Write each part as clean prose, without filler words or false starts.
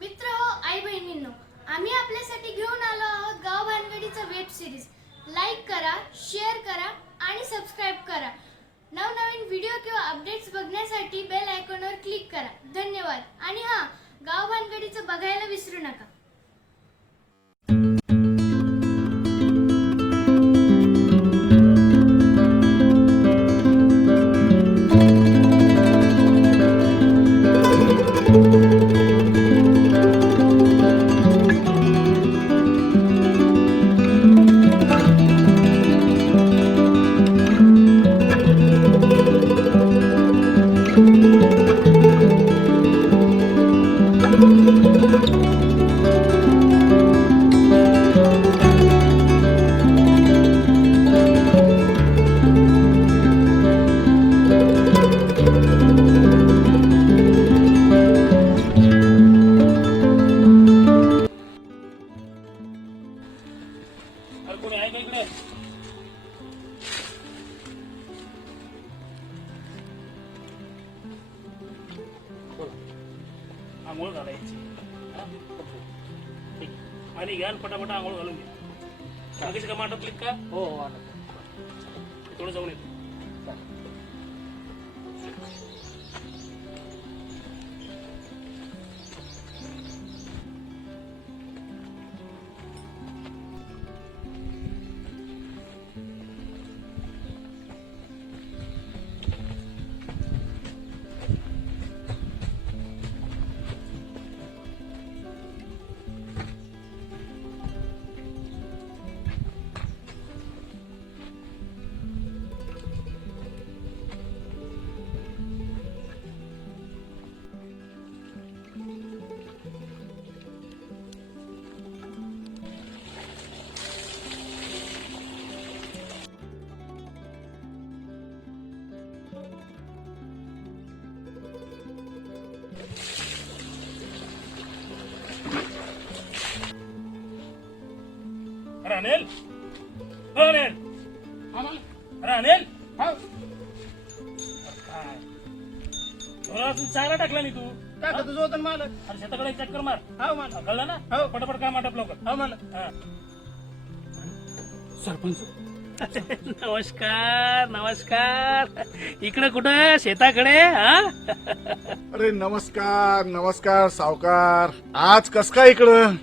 मित्र हो, आई बहिणींनो, आम्ही आपल्यासाठी घेऊन आलो आहोत गाव भानगडीचं वेब सिरीज. लाईक करा, शेअर करा आणि सबस्क्राईब करा. नवनवीन व्हिडिओ किंवा अपडेट्स बघण्यासाठी बेल आयकॉनवर क्लिक करा. धन्यवाद. आणि हां, गाव भानगडीचं बघायला विसरू नका. कोणी आहे का इकडे? आंघोळ घालायची. आणि घ्या पटापट आंघोळ घालून घ्या. बाकीचं काम आटपले का? हो हो, थोडं जाऊन येतो. अनिल, अनिल, अनिल, चांगला टाकला नाही तू. टाका तुझं होतं मालक. अरे शेताकडे एक चक्कर मार. हो मालक. कळलं ना? हो. पटापट काम आटप लवकर. हो मालक. सरपंच नमस्कार नमस्कार. इकडे कुठं शेताकडे? अरे नमस्कार नमस्कार सावकार. आज कस काय इकडं?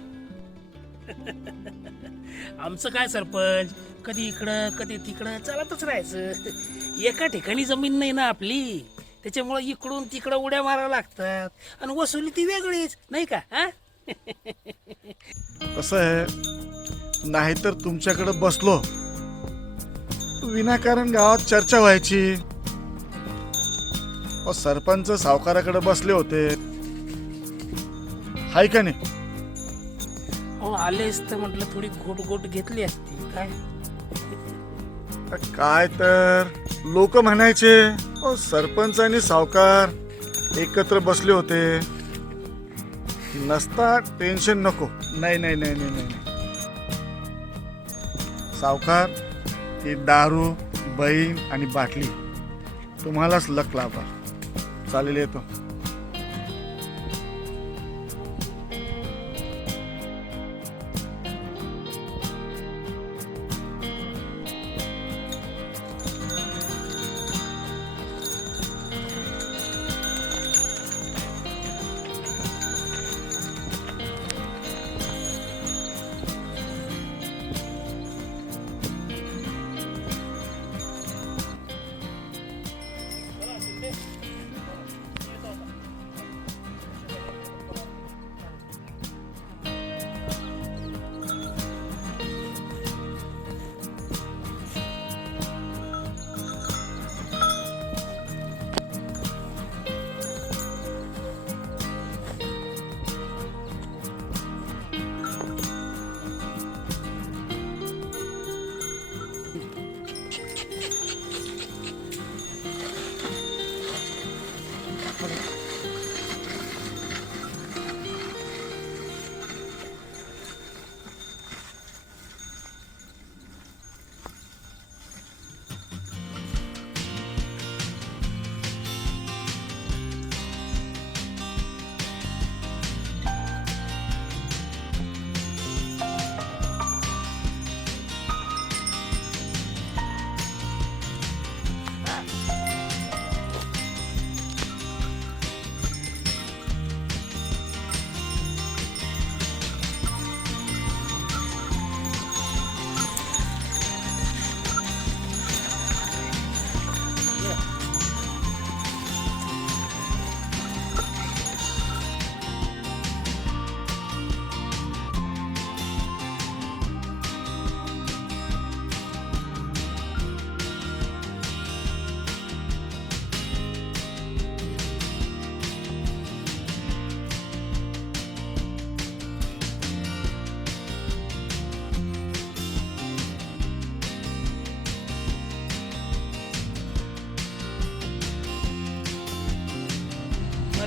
आमचं काय सरपंच, कधी इकडं कधी तिकडं चालतच राहायचं. एका ठिकाणी जमीन नाही ना आपली, त्याच्यामुळे इकडून तिकडं उड्या माराव्या लागतात. आणि वसुली ती वेगळीच नाही का? कसं आहे, नाहीतर तुमच्याकडे बसलो विनाकारण गावात चर्चा व्हायची. सरपंच सावकाराकडे बसले होते, हाय का नाही? आलेस तर म्हटलं थोडी गोट गोट घेतली असती. काय तर लोक म्हणायचे सरपंच आणि सावकार एकत्र बसले होते, नसता टेन्शन नको. नाही नाही नाही नाही नाही, सावकार ही दारू, बहीण आणि बाटली तुम्हालाच लक लाभा. चालेल, येतो.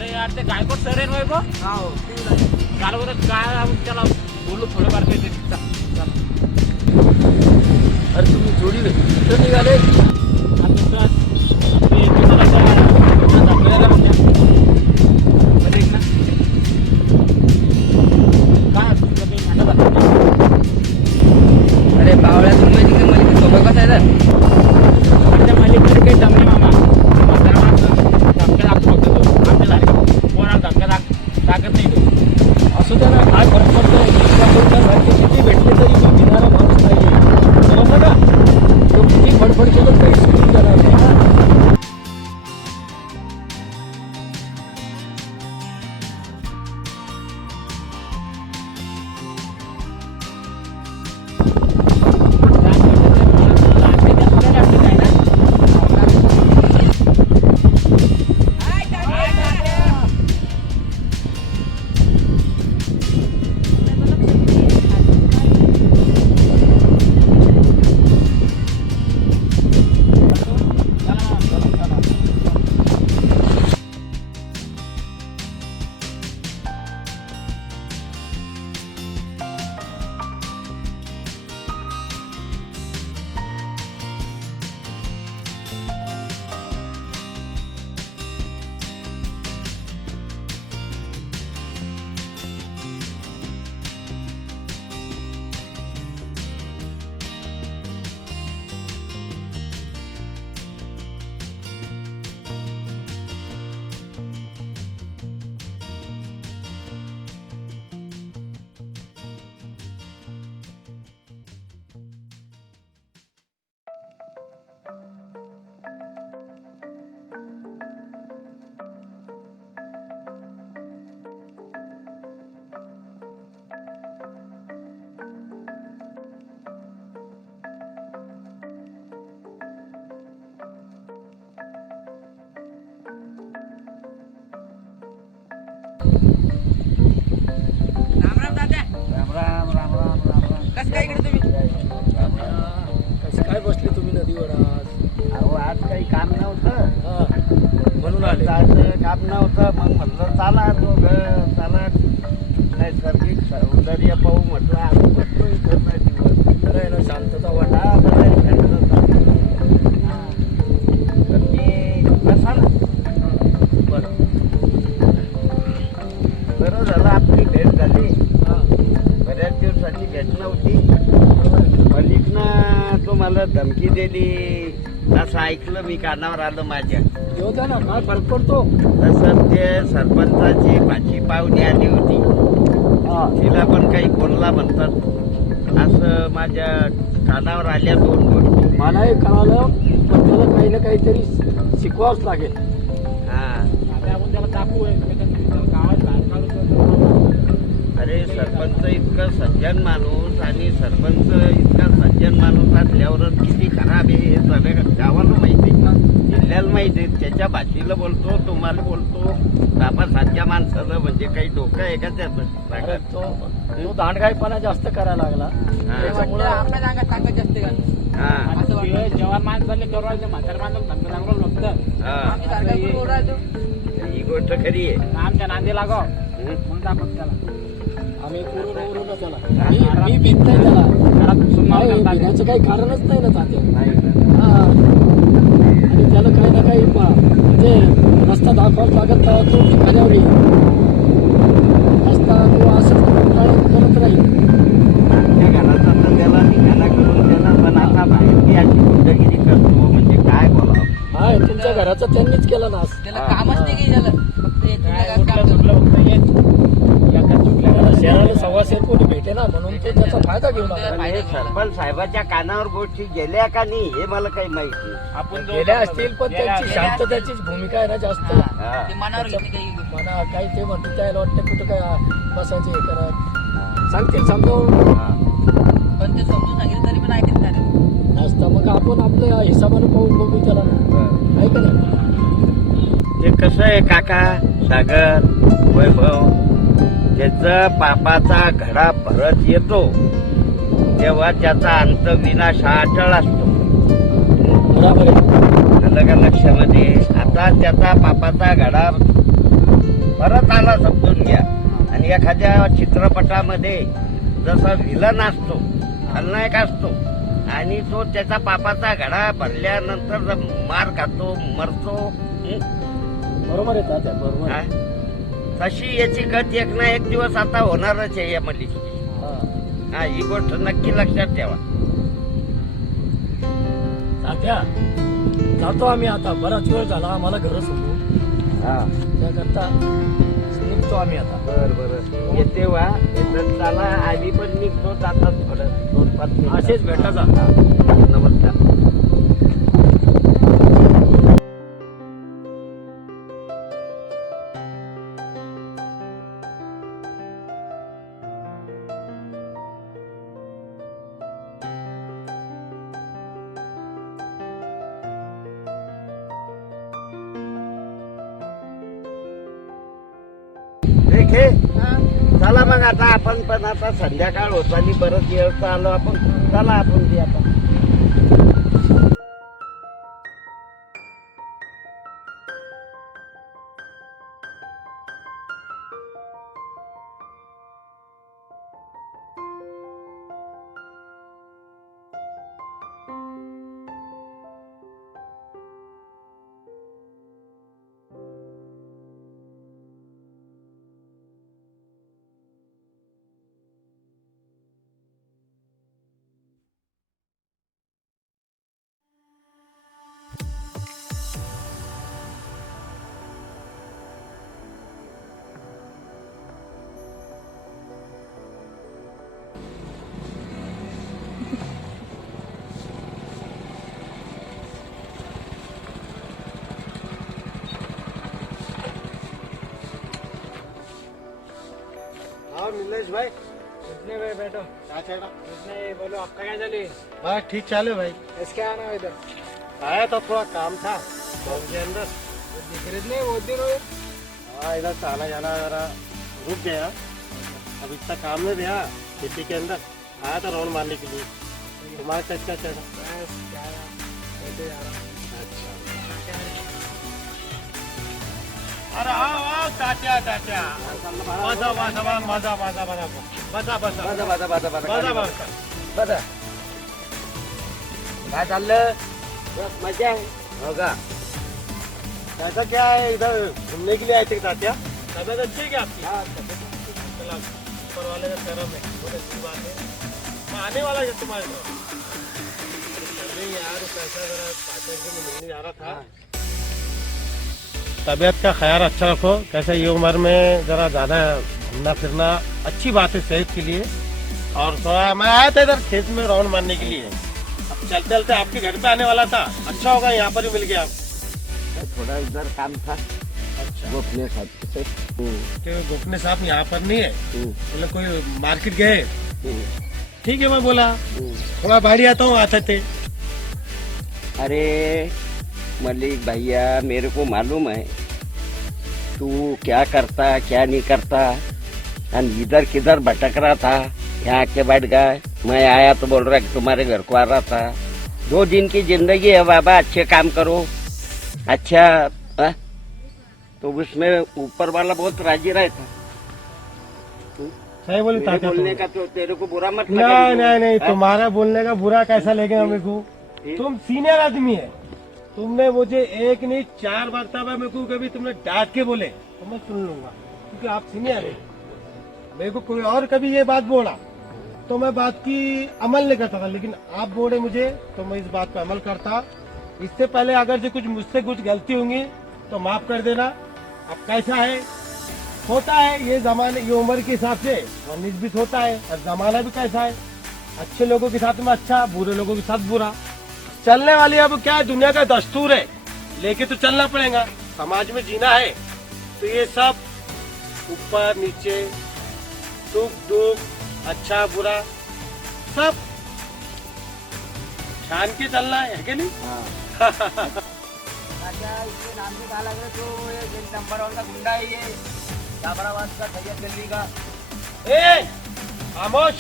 अरे यार ते गायकोट सर आहे बा काल बरं काय आपण त्याला बोलू थोडंफार ते अरे तुम्ही जोडी कुठं निघाले? आपल्याला म्हणजे बरं एक ना काय तुमचं काही भांडण झालं का? अरे बावळ्या तुम्ही माहिती का मला सोबत बसायला आमच्या मालिकेमध्ये काही दम नाही मामा म्हातारा माणसं धमक्या दाखवू फक्त तो आमच्या झाले कोणाला धमक्या टाकत नाही तो असू द्या ना, काय फरक पडतो? किती भेटले तरी तो घेणारा माणूस नाही समजलं का? तो किती फडफड केलं काही सुटून जाणार नाही ना. राम राम दादा. राम राम राम राम राम राम. कसं काय इकडे तुम्ही? कसं काय बसले तुम्ही नदीवर आज? अहो आज काही काम नव्हतं, हा म्हणून आले. जायचं काम नव्हतं, मग म्हटलं चला दोघं चला नैसर्गिक सौंदर्य पाहू म्हटलं. आम्ही बसलो इथं नदीवर. बरं आहे ना, शांतता वाटा. हा, बरं आहे, थंड चालू. हा. तर मी बसा ना. बरं बरं झालं आपली भेट झाली. हा बऱ्याच दिवसाची भेट नव्हती. मलिकनं तुम्हाला धमकी दिली असं ऐकलं मी, कानावर आलं माझ्या. येऊ द्या ना, काय फरक पडतो? तसं ते सरपंचाची भाची पाहुणी आली होती, हा तिला पण काही बोलला म्हणतात असं माझ्या कानावर आल्या दोन गोष्टी. मलाही कळालं, पण त्याला काही ना काहीतरी शिकवावंच लागेल. हा. आता आपण त्याला दाखवू गावात बाहेर काढू अरे सरपंच इतकं सज्जन माणूस आणि सरपंच इतका सज्जन माणूस असल्यावर किती खराब आहे हे सगळ्या गावाला माहिती, जिल्ह्याला माहिती आहे. त्याच्या भाषेला बोलतो, तुम्हाला बोलतो, साध्या माणसाला म्हणजे काही डोकं आहे का अरे त्याचं? तो दांडगाईपणा जास्त करायला लागला. हा. त्याच्यामुळं आपल्या अंगात ताकद जास्त का? हा. जेव्हा माणसाले करू म्हातार माणसाला धमकी चांगलं लागतं हा. ही गोष्ट खरी आहे. आमच्या नांदी लागाव हं? मग दाखवत त्याला आम्ही पूर्ण त्याला मी भीत नाही त्याला. घरात घुसून नाही, मारून टाकतात. भिण्याचं काही कारणच नाही ना तात्या. नाही ना. हा. आणि त्याला काही ना काही म्हणजे रस्ता दाखवाच लागत तेव्हा तो ठिकाण्यावर येईल. रस्ता तो असंच करत राहील. आमच्या घरात आता त्याला निघाला करून त्याला पण आता बाहेरची अशी गुंडगिरी करतो म्हणजे काय बोलावं. हा तुमच्या घराचं त्यांनीच केलं ना आज. त्याला कामच नाही की झालं. काय उठलं सुटलं फक्त हेच. एका चुकल्या शहराला सव्वाशे कोणी भेटे ना, म्हणून तो त्याचा फायदा घेऊन आला. पण हे सरपंच साहेबाच्या कानावर गोष्टी गेल्या का नाही हे मला काही माहिती. आपण गेल्या असतील, पण त्यांची शांततेचीच भूमिका आहे ना जास्त. हा. मना काही ते म्हणतो त्याला वाटतं कुठं काय बसायचे हे करत सांगतील समजावून. हा. पण ते समजून सांगितलं तरी पण ऐकत नाही. नसतं मग आपण आपल्या हिसाबाने पाहून बघू त्याला, बरं. आहे का नाही? ते कसं आहे काका सागर वैभव, ज्याचा पापाचा घडा भरत येतो तेव्हा त्याचा अंत विनाश हा अटळ असतो. बरोबर आहे. आलं का लक्षामध्ये? आता त्याचा पापाचा घडा परत आला समजून घ्या. आणि एखाद्या चित्रपटामध्ये जसा विलन असतो, खलनायक असतो, आणि तो त्याचा पापाचा घडा भरल्यानंतर मार खातो, मरतो, बरोबर आहे तात्या, बरोबर हा? आहे. तशी याची गत एक ना एक दिवस आता होणारच आहे या मल्लीची. हा. हा, ही गोष्ट नक्की लक्षात ठेवा. तात्या जातो आम्ही आता, बराच वेळ झाला आम्हाला घर समोर, हा, त्याकरता निघतो आम्ही आता. बर येते वा. येतात चाला, आम्ही पण निघतो जातात थोडं 2-5 मिनिटं. असेच भेटा जा. हा, नमस्कार. ठीक आहे. चला मग आता आपण पण आता संध्याकाळ होत आणि परत वेळ आलो आपण. चला आपण ते आता. हाँ नीलेश भाई, कितने भाई बैठो, क्या चल रहा? कुछ नहीं, बोलो आपका क्या चले? बस ठीक चालू भाई. इसके आना इधर आया था, थोड़ा काम था गाँव के अंदर. दिख रहे नहीं वो दिन. हाँ इधर से आना जाना जरा रुक गया. अब इतना काम में गया खेती के अंदर, आया था राउंड मारने के लिए. तुम्हारा कैसे क्या चल रहा? बस क्या अच्छा. अरे आओ तात्या तात्या, बसा बसा बसा बसा बसा बसा बसा बसा बसा. बरं, काय चाललं? बस मजा आहे. हो का? ऐसा क्या है, इधर घूमने के लिए आए थे तात्या? तबियत अच्छी है क्या आपकी? हाँ चला, ऊपर वाले का करम है, बहुत अच्छी बात है. मैं आने वाला है तुम्हारे घर. अरे यार पैसा जरा तात्या से मिलने जा रहा था. तबियत का ख्याल अच्छा रखो. कैसे ये उम्र में जरा ज्यादा घूमना फिरना अच्छी बात है सेहत के लिए. और थोड़ा मैं आया था इधर खेत में राउंड मारने के लिए. अब चलते चलते आपके घर पे आने वाला था. अच्छा होगा यहाँ पर ही मिल गया. थोड़ा इधर काम था. अच्छा, गोपनीय साहब से. कि गोपने साहब यहाँ पर नहीं है, मतलब कोई मार्केट गए. ठीक है, मैं बोला थोड़ा बाहर आता हूँ, आते थे. अरे मलिक भैया, मेरे को मालूम है तू क्या करता क्या नहीं करता, और इधर किधर भटक रहा था. यहाँ के बैठ गए, मैं आया तो बोल रहा कि तुम्हारे घर को आ रहा था. 2 दिन की जिंदगी है बाबा, अच्छे काम करो. अच्छा हा? तो उसमें ऊपर वाला बहुत राजी रहता. सही बोली मेरे तात्या बोलने तुम. का तो तेरे को बुरा मत नहीं नहीं नहीं, हाँ? तुम्हारा बोलने का बुरा कैसा लगेगा मेरे को. तुम सीनियर आदमी है. तुमने मुझे 1 नहीं 4 बार तब मेरे को कभी तुमने डांट के बोले तो मैं सुन लूंगा, क्योंकि आप सीनियर है. मेरे को कोई और कभी ये बात बोला तो मैं बात की अमल नहीं करता था, लेकिन आप बोले मुझे तो मैं इस बात पर अमल करता. इससे पहले अगर जो कुछ मुझसे कुछ गलती होंगी तो माफ कर देना. अब कैसा है, होता है ये जमाने, ये उम्र के हिसाब से 19-20 होता है, और जमाना भी कैसा है, अच्छे लोगों के साथ में अच्छा, बुरे लोगों के साथ बुरा. चलने वाली अब क्या है, दुनिया का दस्तूर है, लेके तो चलना पड़ेगा. समाज में जीना है तो ये सब ऊपर नीचे, सुख दुख, अच्छा बुरा, सब छान के चलना है कि नहीं. इसके नाम से कहा लग रहा तो ये एक नंबर वन का गुंडा है ये, जाफराबाद का सैयद गली का. ए खामोश,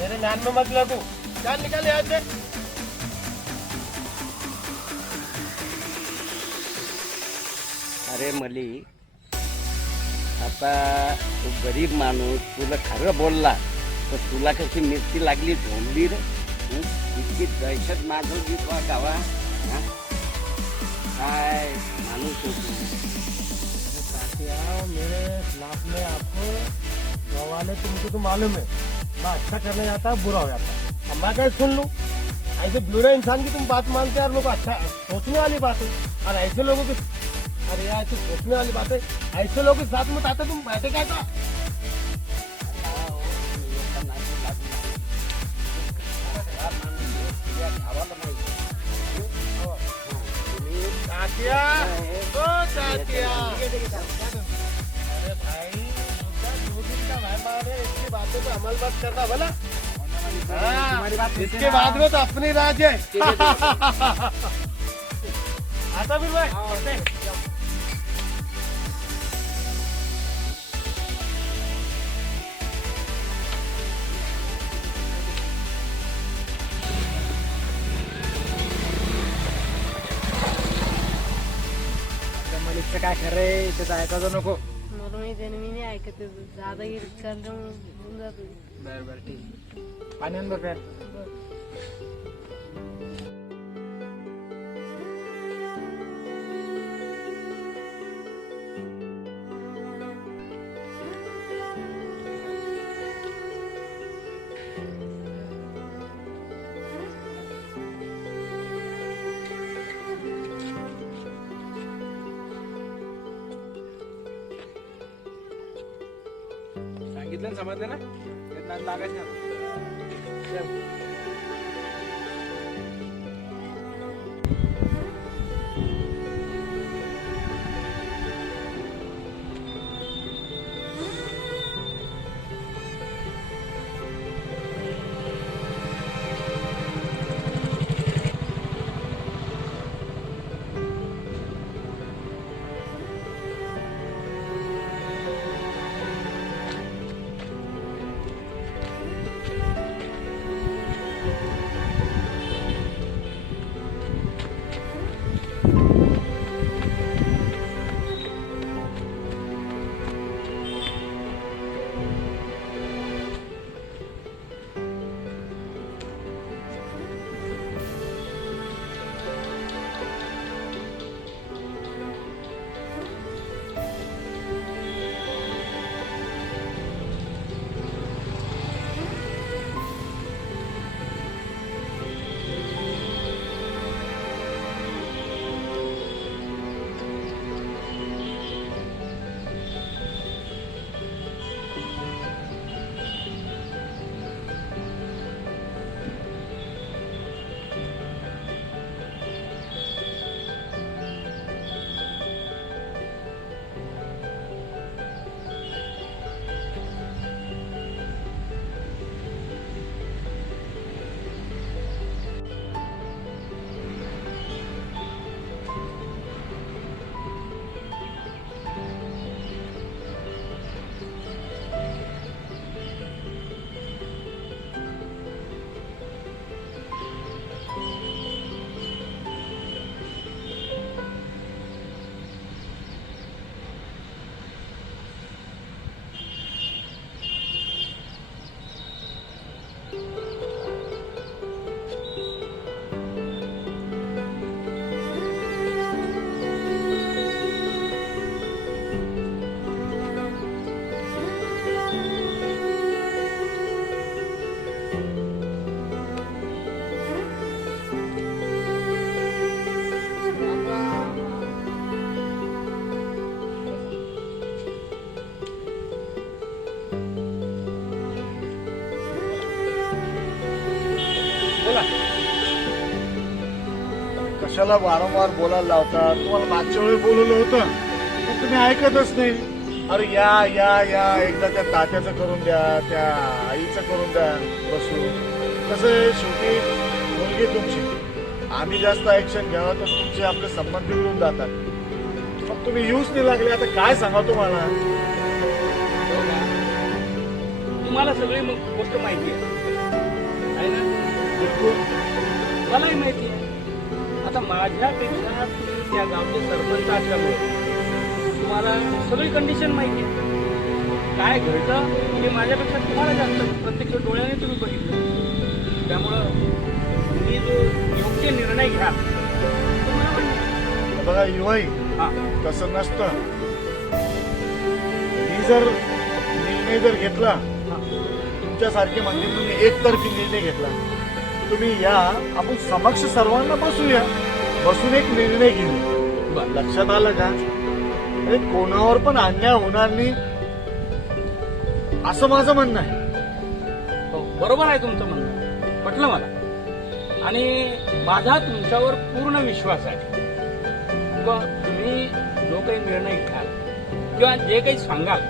मेरे नाम में मत लगो. चल निकल यहाँ से. अरे मलिक, आता तो गरीब माणूस तुला खरं बोलला तर तुला कशी मिरची लागली झोंबली रे हं? इतकी दहशत माजवली तुला गावा हं? काय माणूस होतो तात्या, मेरे खिलाफ में आपको गाँव वाले तुमको तो मालूम है मैं अच्छा करने जाता बुरा हो जाता। अब मैं कैसे सुन लूँ? ऐसे बुरे इंसान की तुम बात मानते हैं और लोग अच्छा सोचने वाली बात है और ऐसे लोगों के अरे यार तो सोचने वाली बात है ऐसे लोगों के साथ में ताते तुम बैठे क्या था? तात्या, ओ तात्या। अरे भाई दो दिन का भाई मारे इसकी बातों पे अमल मत करना भला हाँ, इसके बाद में तो अपनी राज है आता फिर भाई मलिकचं काय खरंय त्याचं ऐकायचं नको. मला माहिती आहे ना, मी नाही ऐकत त्याचं. दादागिरी चालल्यामुळे होऊन जातो. बरं बरं ठीक पाणी आण बरं प्यार. सांगितलं ना समजलं ना नाद लागायचं नाही. कशाला वारंवार बोलायला लावतात? तुम्हाला मागच्या वेळी बोलवलं होतं पण तुम्ही ऐकतच नाही. अरे या या या एकदा त्या तात्याचं करून द्या, त्या आईचं करून द्या बसून. कसं आहे शेवटी मुलगी तुमची, आम्ही जास्त ऍक्शन घ्यावं तर तुमचे आपले संबंध बिघडून जातात. मग तुम्ही येऊच नाही लागले. आता काय सांगा तुम्हाला? तुम्हाला सगळी गोष्ट माहिती आहे ना? बिलकुल मलाही माहिती आहे. आता माझ्यापेक्षा तुम्ही त्या गावचे सरपंच असल्यामुळे तुम्हाला सगळी कंडिशन माहिती आहे. काय घडलं हे माझ्यापेक्षा तुम्हाला जास्त प्रत्यक्ष डोळ्याने तुम्ही बघितलं. त्यामुळं तुम्ही जो योग्य निर्णय घ्या तो मला मान्य आहे. बघा युवाई, हा. तसं नसतं. मी जर निर्णय जर घेतला, तुमच्यासारखे म्हणजे तुम्ही एकतर्फी निर्णय घेतला, तुम्ही या, आपण समक्ष सर्वांना बसूया, बसून एक निर्णय घेऊ. लक्षात आलं का? अरे कोणावर पण अन्याय होणार नाही असं माझं म्हणणं आहे. हो, बरोबर आहे तुमचं म्हणणं, पटलं मला. आणि माझा तुमच्यावर पूर्ण विश्वास आहे. किंवा तुम्ही जो काही निर्णय घ्याल किंवा जे काही सांगाल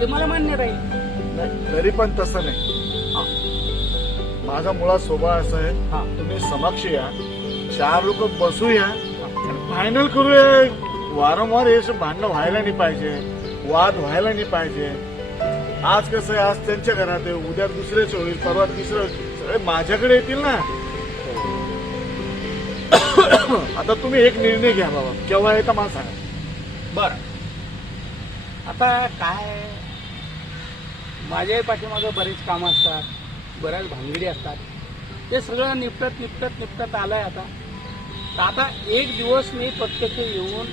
ते मला मान्य राहील. नाही, तरी पण तसं नाही. माझा मुळात स्वभाव असा आहे, हा. तुम्ही समक्ष या, 4 लोक बसूया, फायनल करूया. वारंवार हे असं भांडणं व्हायला नाही पाहिजे, वाद व्हायला नाही पाहिजे. आज कसं आहे, आज त्यांच्या घरात आहे, उद्या दुसऱ्याच होईल, परवा तिसरं, सगळे माझ्याकडे येतील ना. आता तुम्ही एक निर्णय घ्या बाबा, केव्हा येतं मला सांगा. बर, आता काय, माझ्याही पाठीमागं बरीच कामं असतात, बऱ्याच भानगडी असतात. ते सगळं निपटत आलंय आता. तर आता एक दिवस मी प्रत्यक्ष येऊन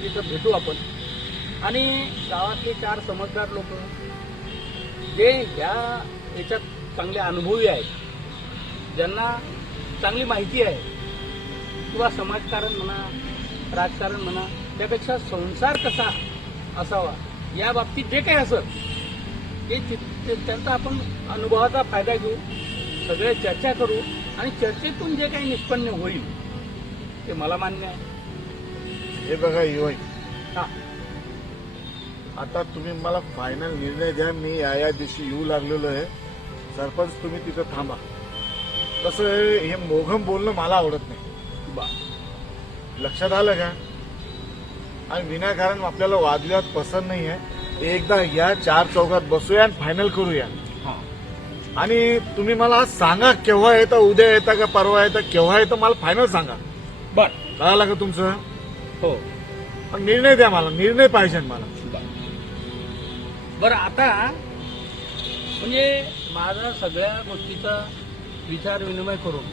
तिथं भेटू आपण, आणि गावातले 4 समजदार लोक जे याच्यात चांगले अनुभवी आहेत, ज्यांना चांगली माहिती आहे, किंवा समाजकारण म्हणा, राजकारण म्हणा, त्यापेक्षा संसार कसा असावा या बाबतीत जे काही असत ते त्यांचा आपण अनुभवाचा फायदा घेऊ, सगळे चर्चा करू, आणि चर्चेतून जे काही निष्पन्न होईल ते मला मान्य आहे. हे बघा युवाई, हा. आता तुम्ही मला फायनल निर्णय द्या. मी या दिवशी येऊ लागलेलो आहे. सरपंच तुम्ही तिथं थांबा. कसं आहे, हे मोघम बोलणं मला आवडत नाही. बा, लक्षात आलं का? आणि विनाकारण आपल्याला वादविवाद पसंत नाही आहे. एकदा या 4 चौकात बसूया आणि फायनल करूया. हा. आणि तुम्ही मला आज सांगा, केव्हा येतं, उद्या येतं का परवा येतं, केव्हा येतं, मला फायनल सांगा. बर. कळालं का तुमचं? हो. पण निर्णय द्या मला, निर्णय पाहिजे मला. बरं, आता म्हणजे माझा सगळ्या गोष्टीचा विचार विनिमय करून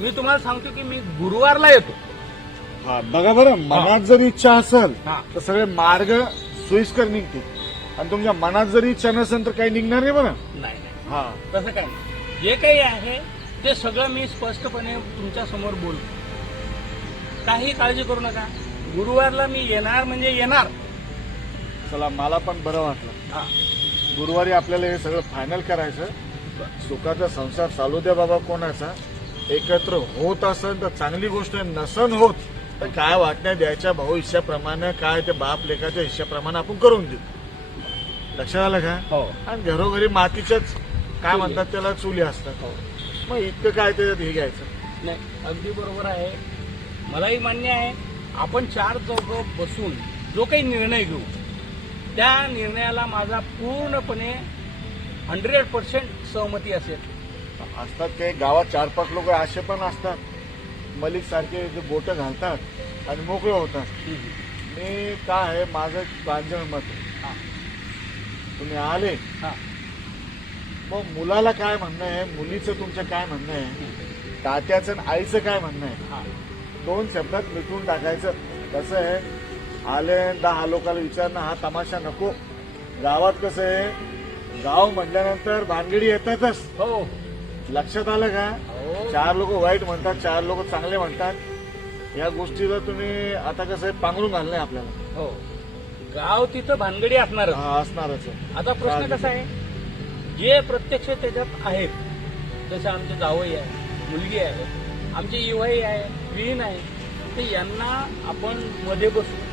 मी तुम्हाला सांगतो की मी गुरुवारला येतो. हा, बघा बरं, मनात जर इच्छा असेल हा. तर सगळे मार्ग सोयीस्कर निघतील, आणि तुमच्या मनात जर इच्छा नसेल तर काही निघणार नाही बरं. नाही, हा, तसं काही नाही. जे काही आहे ते सगळं मी स्पष्टपणे तुमच्या समोर बोलतो. काही काळजी करू नका. गुरुवारला मी येणार म्हणजे येणार. चला, मला पण बरं वाटलं. हा. गुरुवारी आपल्याला हे सगळं फायनल करायचं. सुखाचा संसार चालू द्या बाबा कोणाचा. एकत्र होत असेल तर चांगली गोष्ट आहे, नसन होत तर काय वाटण्या द्यायच्या भाऊ हिश्श्याप्रमाणे, काय ते बाप लेखाच्या हिश्श्याप्रमाणे आपण करून देऊ. लक्षात आलं का? हो. आणि घरोघरी मातीच्याच काय म्हणतात त्याला, चुली असतात. मग इतकं काय त्याच्यात हे घ्यायचं. नाही, अगदी बरोबर आहे. मलाही मान्य आहे. आपण 4 चौघं बसून जो काही निर्णय घेऊ त्या निर्णयाला माझा पूर्णपणे 100% सहमती असेल. असतात काही गावात 4-5 लोक असे पण असतात, मलिक सारखे जे बोटं घालतात आणि मोकळे होतात. मी काय आहे, माझं प्रांजळ मत आहे. हा. तुम्ही आले, हा. मग मुलाला काय म्हणणं आहे, मुलीचं तुमचं काय म्हणणं आहे, तात्याचं आणि आईचं काय म्हणणं आहे, हा. 2 शब्दात मिटवून टाकायचं. कसं आहे, आले 10 लोकांना विचारणं हा तमाशा नको. गावात कसं आहे, गाव म्हटल्यानंतर भानगडी येतातच. हो. लक्षात आलं का? हो. 4 लोक वाईट म्हणतात, 4 लोक चांगले म्हणतात. या गोष्टीला तुम्ही आता कसं आहे, पांघरून घालणं आपल्याला. हो. गाव तिथं भानगडी असणार. हा, असणारच आहे. आता प्रश्न कसा आहे, जे प्रत्यक्ष त्याच्यात आहेत, जसं आमचे जावई आहे, मुलगी आहे, आमची युवाई आहे, विहीन आहे, ते यांना आपण मध्ये बसू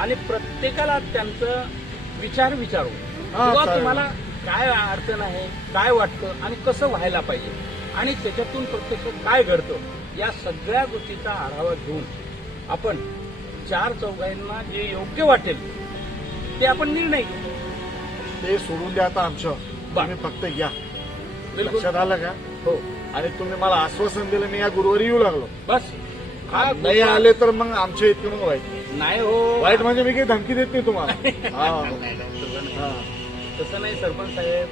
आणि प्रत्येकाला त्यांचं विचार विचारू. किंवा चालेल. तुम्हाला काय अडचण आहे, काय वाटतं आणि कसं व्हायला पाहिजे, आणि त्याच्यातून प्रत्यक्ष काय घडतं, या सगळ्या गोष्टीचा आढावा घेऊन आपण 4 चौघांना जे योग्य वाटेल ते आपण निर्णय घेऊ. ते सोडून द्या आता आमच्या. तुम्ही फक्त या. बिलकुल. लक्षात आलं का? हो. आणि तुम्ही मला आश्वासन दिलं, मी या गुरुवारी येऊ लागलो. बस. नाही आले तर मग आमच्या इतके मग वाईट. नाही हो वाईट म्हणजे मी काही धमकी देत नाही तुम्हाला हा. नाही, नाही, तसं नाही. हा. तसं नाही सरपंच साहेब.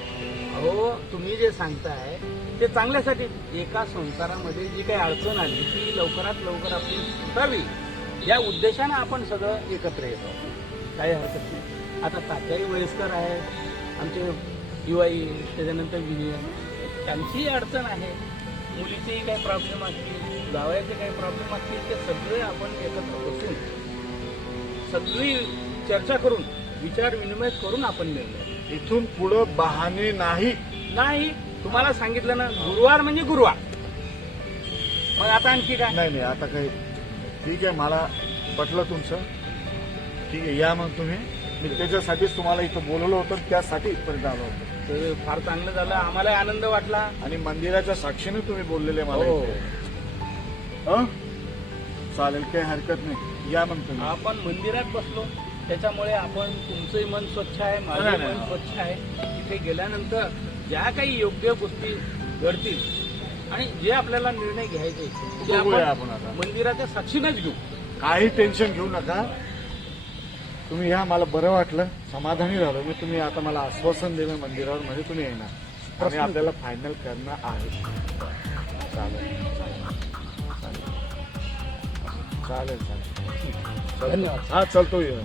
अहो तुम्ही जे सांगताय ते चांगल्यासाठी. एका संसारामध्ये जी काही अडचण आली ती लवकरात लवकर आपली सुटावी या उद्देशानं आपण सगळं एकत्र येतो. काही हरकत नाही. आता तात्याही वयस्कर आहे, आमचे युवाई, त्याच्यानंतर विजय, त्यांचीही अडचण आहे, मुलीचेही काही प्रॉब्लेम असतील, जावयाचे काही प्रॉब्लेम असतील, ते सगळे आपण एकत्र बसून सगळी चर्चा करून विचार विनिमय करून आपण निर्णय. इथून पुढं बहाणे नाही. नाही तुम्हाला सांगितलं ना, गुरुवार म्हणजे गुरुवार. मग आता आणखी काय? नाही नाही आता काही ठीक आहे, मला पटलं तुमचं. ठीक आहे, या मग तुम्ही. मी त्याच्यासाठीच तुम्हाला इथं बोलवलं होतं, त्यासाठी इथपर्यंत आलो होतो. ते फार चांगलं झालं, आम्हालाही आनंद वाटला. आणि मंदिराच्या साक्षीने तुम्ही बोललेले मला हो. इथे. हं? चालेल, काही हरकत नाही. या मग तुम्ही. आपण मंदिरात बसलो त्याच्यामुळे आपण, तुमचंही मन स्वच्छ आहे, माझं नाही, मन नाही. स्वच्छ आहे. तिथे गेल्यानंतर ज्या काही योग्य गोष्टी घडतील आणि जे आपल्याला निर्णय घ्यायचे ते बघूया आपण आपण आता. मंदिराच्या साक्षीनेच घेऊ. काही टेन्शन घेऊ नका तुम्ही. या, मला बरं वाटलं, समाधानी झालो मी. तुम्ही आता मला आश्वासन दिलं मंदिरावर म्हणजे तुम्ही येणार आणि आपल्याला फायनल करणं आहे. चालेल चालेल चालेल. धन्यवाद. हा चलतो ये.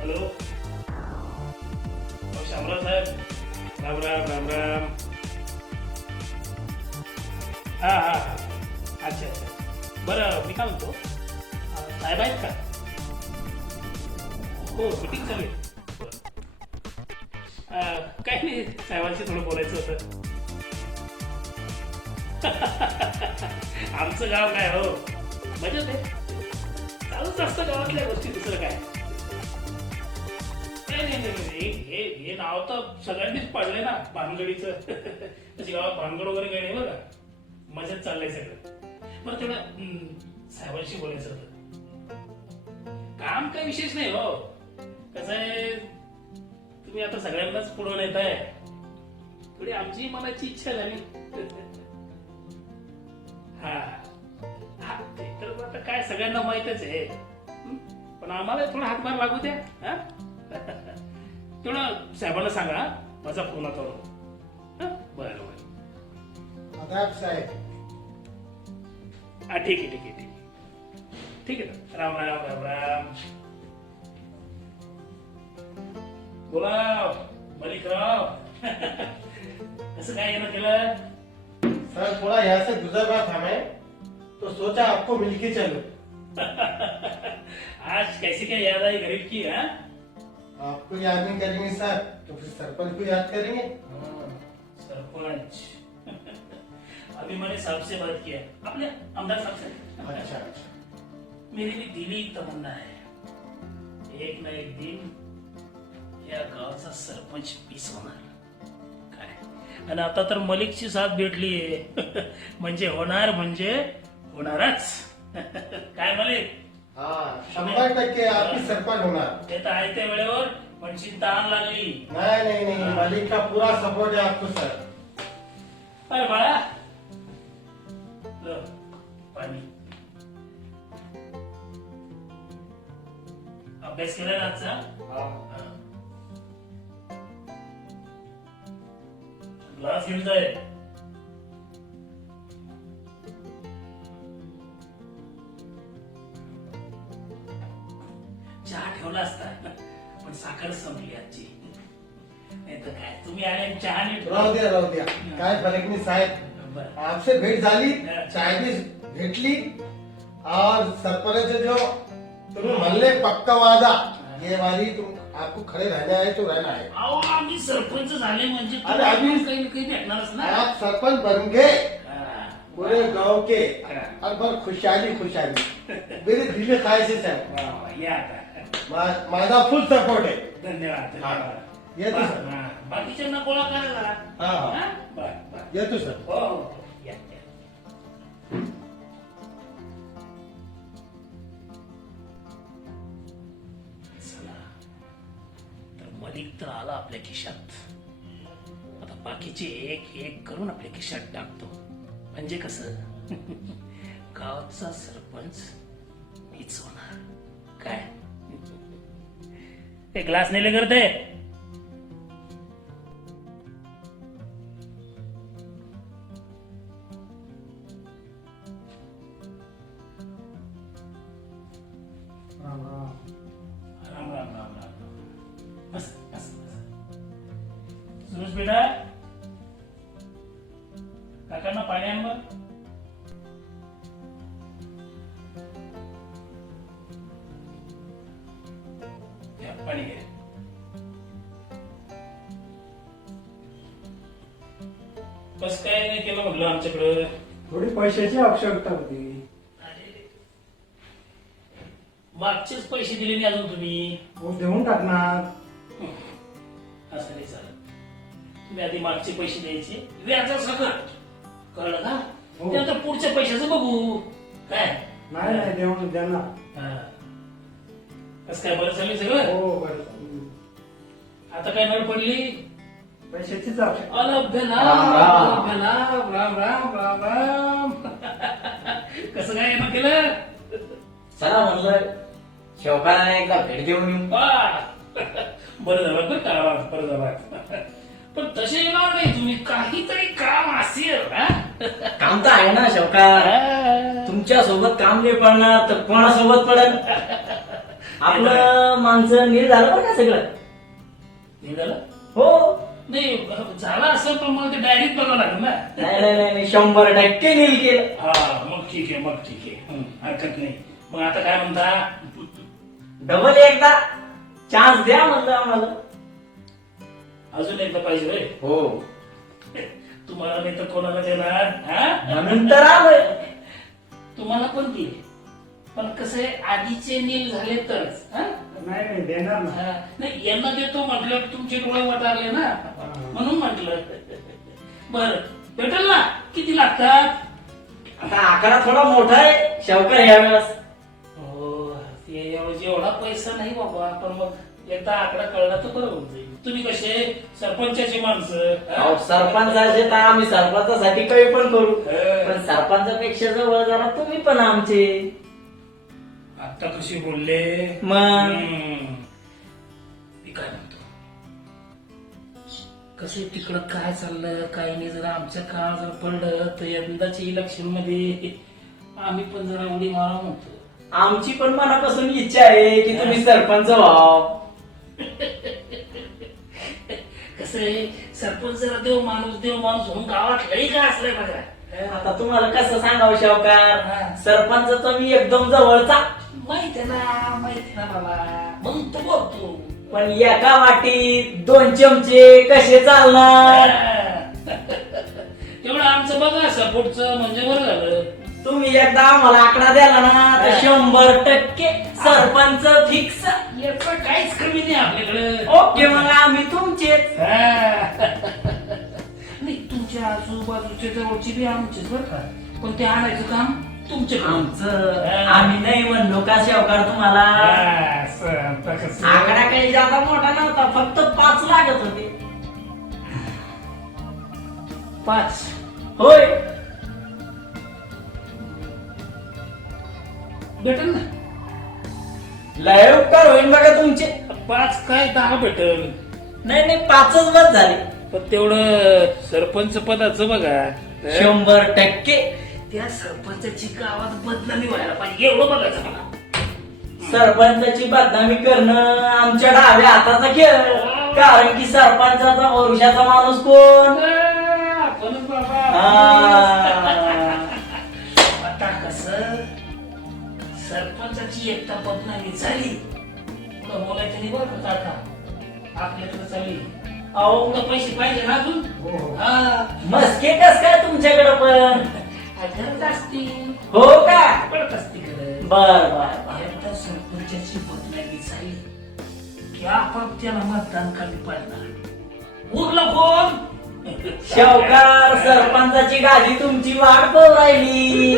हॅलो, शामराव साहेब, राम राम राम राम. हा हा हा, अच्छा अच्छा. बरं मी काय म्हणतो, साहेब आहेत का? हो, मिटिंग चालू आहे. काही नाही, साहेबांशी थोडं बोलायचं होतं. आमचं गाव काय हो, मजेत आहे. चालूच असतं गावातल्या गोष्टी, दुसरं काय. नाही नाही नाही, हे नाव तर सगळ्यांनीच पाडलंय ना भानगडीचं. त्याची गावात भानगड वगैरे काही नाही बघा, मजेत चाललंय सगळं. बरं तेवढं साहेबांशी बोलायचं होतं. काम काही विशेष नाही हो. कसं आहे, तुम्ही आता सगळ्यांनाच पुढं नेत आहे, थोडी आमची मनाची इच्छा झाली. हा हा, ते तर आता काय सगळ्यांना माहितच आहे, पण आम्हाला थोडा हातभार लागू द्या. हा तेवढं साहेबांना सांगा माझा फोन आता. बरं बरं, आदाब साहेब. हा ठीक आहे ठीक आहे ठीक आहे ठीक आहे ना. राम राम राम राम. बोला मलिकराव. कसं काय येणं केलं? सर थोड़ा यहाँ से गुजर रहा था मैं, तो सोचा आपको मिलके चलो. आज कैसी क्या याद आई गरीब की? हाँ आपको याद नहीं करेंगे सर तो फिर सरपंच को याद करेंगे. सरपंच. अभी मैंने साहब से बात किया, अपने आमदार साहब से. अच्छा मेरी भी दिली तमन्ना है, एक ना एक दिन या गावचा सरपंच पीस होणार. काय, आणि आता तर मलिकची साथ भेटलीये. म्हणजे होणार म्हणजे होणारच. काय मलिक? हाँ 100% आप ही सरपंच होना. ते तर आहे त्या वेळेवर म्हणजे ताण लागली. नहीं नहीं नहीं, मालिक का पूरा सपोर्ट है आपको सर. अरे बाळा, लो, पाणी. अभ्यास केला ना आजचा? ग्लास घेऊन जाय. चहा ठेवला असता, पण साखर संपली आजची. नाही तर काय, तुम्ही आले चहा नाही राहू द्या काय फरक नाही साहेब. बरं. आपसे भेट झाली, चाय भी भेटली और सरपंच जो तुम्हें मल्ले पक्का वादा, ये वाली तुम आपको खड़े रहना है तो रहना है। अहो आम्ही सरपंच झाले म्हणजे अरे, तुम्हाला आम्ही- काही काही भेटणारच ना. आप सरपंच बन गए हा. पूरे गांव के, और बहुत खुशहाली खुशहाली मेरी दिली ख्वाहिश है। वा, वा, या आता. माझा फुल सपोर्ट है। धन्यवाद धन्यवाद. येतो सर। हा, बाकीच्यांना गोळा करायला. हा, हा. हा? बर बर. येतो सर। हो हो हो. या या. चला तर मलिक तर आला आपल्या खिशात. आता बाकीचे एक एक करून आपल्या खिशात टाकतो. म्हणजे कसं गावचा सरपंच मीच होणार. काय एक ग्लास नेले करते. राम राम राम राम. बस बस बस. सुरेश बेटा, काकांना पाणी आण बरं. घ्या, पाणी घ्या. बस काय नाही केलं म्हटलं आमच्याकडं. थोडी पैशाची आवश्यकता होती. अरे, मागचेच पैसे दिले नाही अजून तुम्ही. हो देऊन टाकणार. असं नाही चालत. तुम्ही आधी मागचे पैसे द्यायचे व्याजासकट. कळलं का? हो. त्यानंतर पुढच्या पैशाचं बघू. काय नाही नाही देऊन देणार. हा. कसं काय बरं चालू सगळं? हो बरं. आता काय नळ पडली? पैशाचीच आवश्यकता. राम राम राम राम राम. कसं काय येणं केलं? चला म्हणलं शेवकाला एकदा भेट देऊन येऊ. बरं झालं बरं का, बरं झालं. पण तसे येणार नाही तुम्ही, काहीतरी काम असेल. हा? काम तर आहे ना शेवकार. तुमच्या सोबत काम नाही पडणार तर कोणासोबत पडेल. आपलं माणसं नीट झालं बरं का सगळं. नाही झालं? हो. नाही झालं असं पण मला ते डायरेक्ट बघावं लागेल ना. नाही नाही नाही 100% नील केलं. हा मग ठीक आहे, मग ठीक आहे. हरकत नाही. मग आता काय म्हणता? डबल एकदा चान्स द्या म्हणलं आम्हाला. अजून एकदा पाहिजे होय? हो तुम्हाला नाही तर कोणाला देणार? हा? म्हणून तर आलोय. तुम्हाला पण दिले, पण कसं आहे आधीचे नील झाले तरच. हा? नाही नाही देणार ना. हा. नाही यांना देतो म्हटलं तुमचे डोळे वटारले ना, म्हणून म्हटलं. बर भेटेल ना? किती लागतात? आता आकडा थोडा मोठा आहे शेवकार यावेळेस. हो एवढा पैसा नाही बाबा, पण मग एकदा आकडा कळला तर बरं होऊन जाईल. तुम्ही कसे सरपंचाची माणसं. हा? अहो, सरपंचाचे तर आम्ही सरपंचासाठी काही पण करू. हा. पण सरपंचापेक्षा जवळ जरा तुम्ही पण आमचे. आता कशी बोलले? मग मी काय म्हणतो, कसं तिकडं काय चाललं काही नाही, जरा आमच्या काळ जर पडलं तर यंदाच्या इलेक्शन मध्ये आम्ही पण जरा उडी मारा म्हणतो. आमची पण मनापासून इच्छा आहे की तुम्ही सरपंच व्हाव. कसं आहे सरपंच जरा देव माणूस होऊन गावात लई काय असलंय बघा. आता तुम्हाला कसं सांगावं हा. शेवकार, सरपंच तर मी एकदम जवळचा. माहिती ना बाबा, मग तो बोलतो. पण एका वाटीत 2 चमचे कसे चालणार. तेवढं आमचं बघा सपोर्टचं म्हणजे बरं झालं. तुम्ही एकदा आम्हाला आकडा द्याला ना तर 100% सरपंच फिक्स. याचं काहीच कमी नाही आपल्याकडे. ओके मग आम्ही तुमचेच. नाही तुमच्या आजूबाजूच्या जवळची बी आमचीच बरं का, पण ते आणायचं काम तुमच्याकडे. आमचं आम्ही नाही म्हणलो का शेवकार तुम्हाला. आकडा काही जादा मोठा नव्हता, फक्त 5 लागत होते. 5 होय भेटेल ना? लय उपकार होईल बघा तुमचे. 5 काय 10 भेटेल. नाही नाही 5च बस झाले. पण तेवढं सरपंच पदाचं बघा. 100% त्या सरपंचाची गावात बदनामी व्हायला पाहिजे एवढं बघायचं मला. सरपंचाची बदनामी करणं आमच्या डाव्या हाताचा खेळ. कारण की सरपंचाचा भविष्याचा माणूस कोण. आपणच बाबा. हा. आता कसं सरपंचाची एकटा बदनामी झाली पुढं बोलायचं नाही बरं का काका आपल्याकडे चालली अहो पुढं पैसे पाहिजे ना अजून हा मस्के कस काय तुमच्याकडे पण गरज असती हो का पडत असती गरज बर बर बर. एकदा सरपंचाची बदनामी झाली की आपाप त्याला मतदान कमी पडणार उरलं कोण शाहूकार सरपंचाची गादी तुमची वाट पाहू राहिली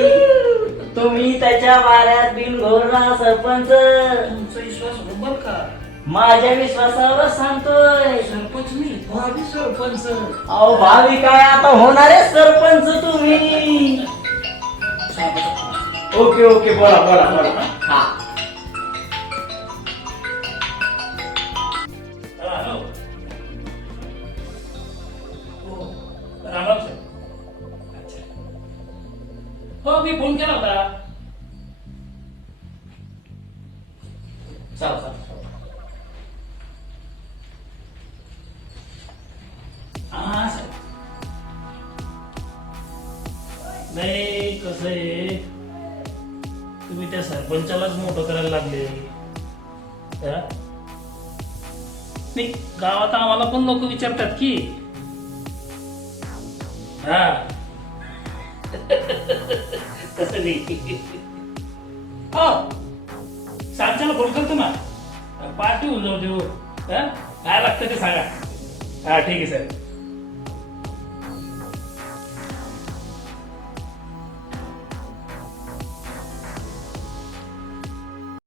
तुम्ही त्याच्या वाऱ्यात बिनघोर राहा सरपंच तुमचा विश्वास बर का माझ्या विश्वासावर सांगतोय सरपंच मी भावी सरपंच अहो भावी काय आता होणारे सरपंच तुम्ही ओके ओके बोला बोला बोला हा हॅलो हो रामराम सर अच्छा हो मी फोन केला होता चला चला हा सर नाही कसं आहे तुम्ही त्या सरपंचालाच मोठं करायला लागले हा? नाही गावात आम्हाला पण लोक विचारतात की हा तसं नाही हो सांच्याला फोन करतो ना पार्टी होऊन जाऊ देऊ हा काय लागतं ते सांगा हा ठीक आहे सर